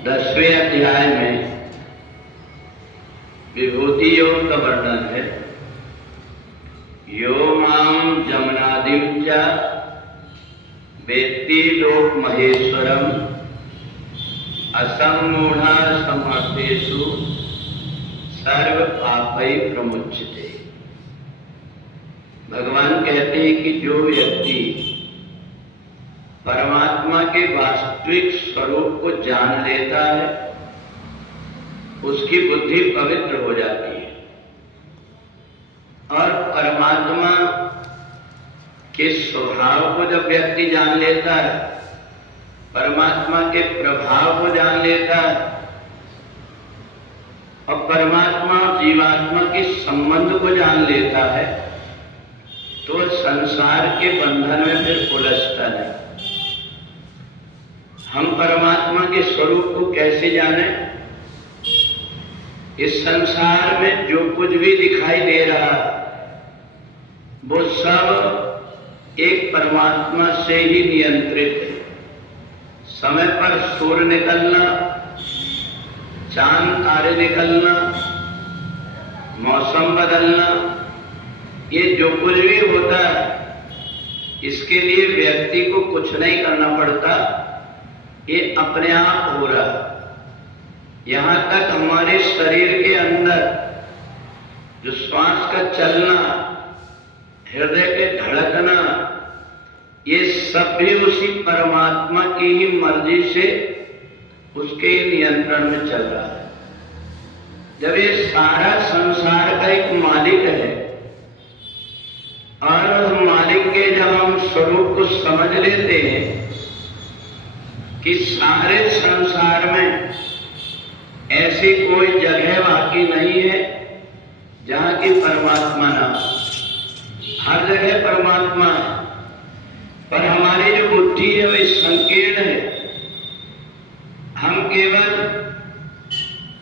10वें अध्याय में विभूति योग का वर्णन है। यो मां जमनादिं च वेत्ति लोक महेश्वरम असम्मूढ़ा समर्थेषु सर्व पापै प्रमुच्यते। भगवान कहते हैं कि जो व्यक्ति परमात्मा के वास्तविक स्वरूप को जान लेता है उसकी बुद्धि पवित्र हो जाती है और परमात्मा के स्वभाव को जब व्यक्ति जान लेता है, परमात्मा के प्रभाव को जान लेता है और परमात्मा जीवात्मा के संबंध को जान लेता है तो संसार के बंधन में फिर उलझता नहीं। हम परमात्मा के स्वरूप को कैसे जाने? इस संसार में जो कुछ भी दिखाई दे रहा वो सब एक परमात्मा से ही नियंत्रित है। समय पर सूर्य निकलना, चांद तारे निकलना, मौसम बदलना, ये जो कुछ भी होता है इसके लिए व्यक्ति को कुछ नहीं करना पड़ता, ये अपने आप हो रहा। यहां तक हमारे शरीर के अंदर जो श्वास का चलना, हृदय के धड़कना, ये सब भी उसी परमात्मा की ही मर्जी से उसके नियंत्रण में चल रहा है। जब ये सारा संसार का एक मालिक है और मालिक के जब हम स्वरूप को समझ लेते हैं कि सारे संसार में ऐसी कोई जगह बाकी नहीं है जहां की परमात्मा ना हो। हर जगह परमात्मा है, पर हमारी जो बुद्धि है वह संकीर्ण है।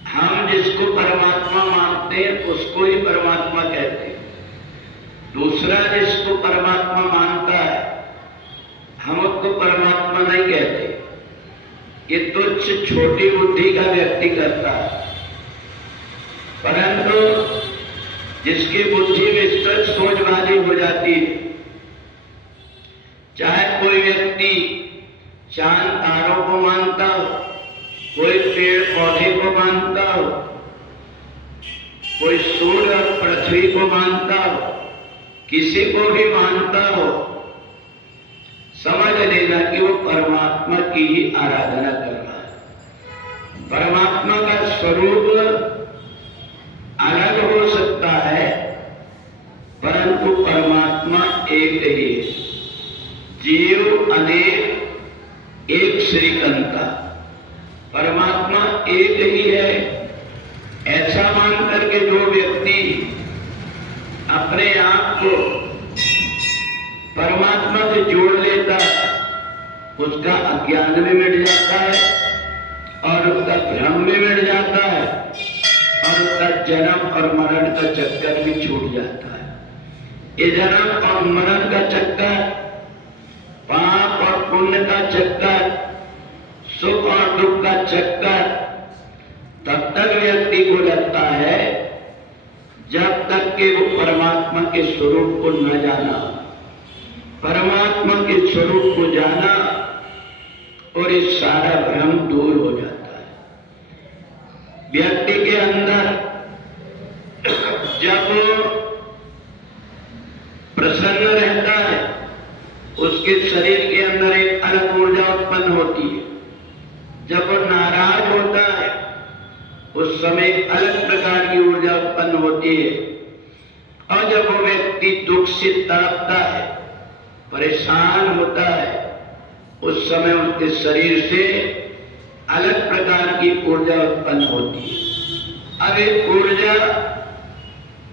हम जिसको परमात्मा मानते हैं उसको ही परमात्मा कहते हैं। दूसरा जिसको परमात्मा मानता है हम उसको परमात्मा नहीं कहते। ये तुच्छ छोटी बुद्धि का व्यक्ति करता है, परंतु जिसकी बुद्धि विस्तृत सोच वाली हो जाती है, चाहे कोई व्यक्ति चांद तारों को मानता हो, कोई पेड़ पौधे को मानता हो, कोई सूर्य और पृथ्वी को मानता हो, किसी को भी मानता हो, समझ लेना कि वो परमात्मा की ही आराधना कर रहा है। परमात्मा का स्वरूप अलग हो सकता है परंतु परमात्मा एक ही है। जीव अनेक, एक श्रीकंता। परमात्मा एक ही है ऐसा मान करके जो व्यक्ति अपने आप को परमात्मा से जोड़ लेता है उसका अज्ञान भी मिट जाता है और उसका भ्रम भी मिट जाता है और उसका जन्म और मरण का चक्कर भी छूट जाता है। ये जन्म और मरण का चक्कर, पाप और पुण्य का चक्कर, सुख और दुख का चक्कर तब तक व्यक्ति को लगता है जब तक कि वो परमात्मा के स्वरूप को न जाना। परमात्मा के स्वरूप को जाना और ये सारा भ्रम दूर हो जाता है। व्यक्ति के अंदर जब प्रसन्न रहता है उसके शरीर के अंदर एक अलग ऊर्जा उत्पन्न होती है। जब वो नाराज होता है उस समय अलग प्रकार की ऊर्जा उत्पन्न होती है और जब वो व्यक्ति दुख से तड़पता है, परेशान होता है, उस समय उसके शरीर से अलग प्रकार की ऊर्जा उत्पन्न होती है। अब एक ऊर्जा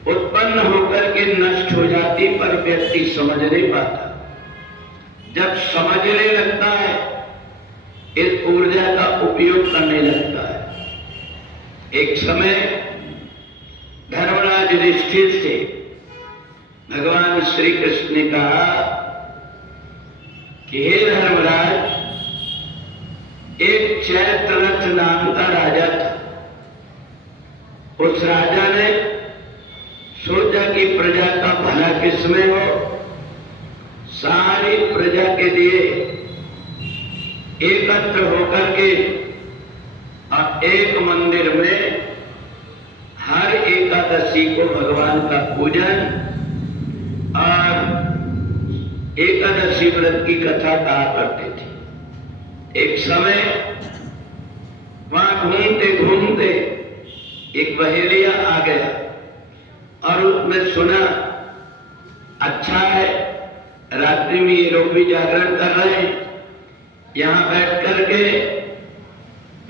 उत्पन्न होकर के नष्ट हो जाती पर व्यक्ति समझ नहीं पाता। जब समझने लगता है इस ऊर्जा का उपयोग करने लगता है। एक समय धर्मराज युधिष्ठिर से भगवान श्री कृष्ण ने कहा कि हे धर्मराज, एक चैत्ररथ नाम का राजा था। उस राजा ने सोचा कि प्रजा का भला किसमें हो, सारी प्रजा के लिए एकत्र होकर के और एक मंदिर में हर एकादशी को भगवान का पूजन और एकादशी व्रत की कथा कहा करते थे। एक समय वहां घूमते घूमते एक बहेलिया आ गया और उसने सुना अच्छा है रात्रि में ये लोग भी जागरण कर रहे हैं, यहां बैठ करके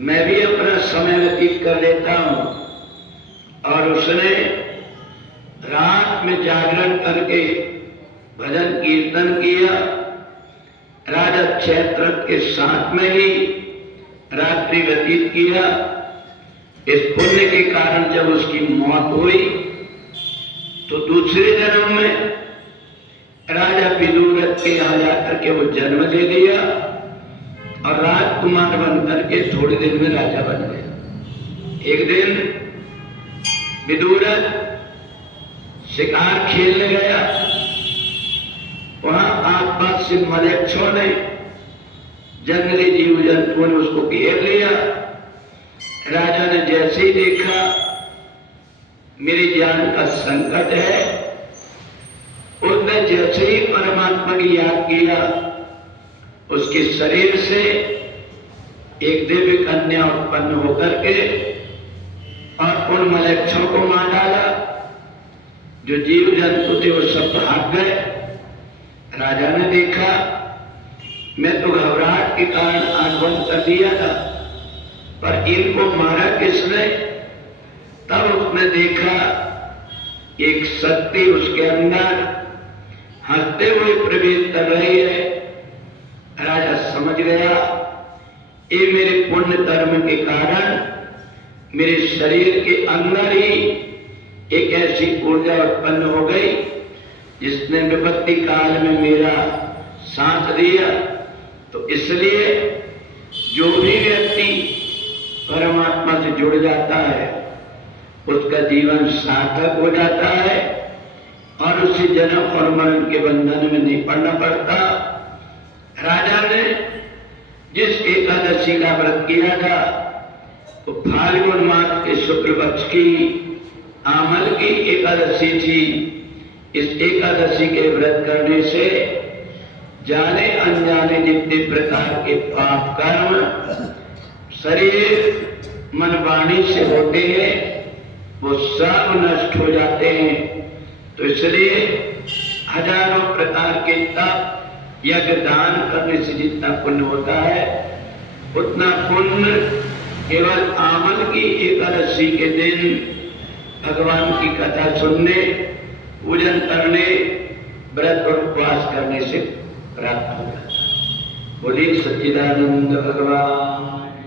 मैं भी अपना समय व्यतीत कर लेता हूं। और उसने रात में जागरण करके भजन कीर्तन किया। राजा चैत्ररथ के साथ में ही रात्रि व्यतीत किया। इस पुण्य के कारण जब उसकी मौत हुई तो दूसरे जन्म में राजा विदुरथ के यहाँ जाकर के वो जन्म ले लिया और राजकुमार बन करके थोड़ी देर में राजा बन गया। एक दिन विदुरथ शिकार खेलने गया, वहां आसपास से मलेच्छों ने, जंगली जीव जंतुओं ने उसको घेर लिया। राजा ने जैसे ही देखा मेरी जान का संकट है, उसने जैसे ही परमात्मा की याद किया, उसके शरीर से एक दिव्य कन्या उत्पन्न होकर के और उन मलेच्छों को मार डाला। जो जीव जंतु थे वो सब भाग गए। राजा ने देखा मैं तो घबराहट के कारण आंख बंद कर दिया था, पर इनको मारा किसने? तब उसने देखा एक शक्ति उसके अंदर हंसते हुए प्रवेश कर रही है। राजा समझ गया ये मेरे पुण्य कर्म के कारण मेरे शरीर के अंदर ही एक ऐसी ऊर्जा उत्पन्न हो गई जिसने विपत्ति काल में मेरा साथ दिया। तो इसलिए जो भी व्यक्ति परमात्मा से जुड़ जाता है उसका जीवन सार्थक हो जाता है और उसे जन्म और मरण के बंधन में नहीं पड़ना पड़ता। राजा ने जिस एकादशी का व्रत किया था तो फाल्गुन मास के शुक्ल पक्ष की आमल की एकादशी थी। इस एकादशी के व्रत करने से जाने अनजाने जितने प्रकार के पाप कर्म शरीर मन वाणी से होते हैं वो सब नष्ट हो जाते हैं। तो इसलिए हजारों प्रकार के तप यज्ञ दान करने से जितना पुण्य होता है उतना पुण्य केवल आमल की एकादशी के दिन भगवान की कथा सुनने, पूजन करने, व्रत और उपवास करने से प्राप्त होता है। बोलिए सच्चिदानंद भगवान।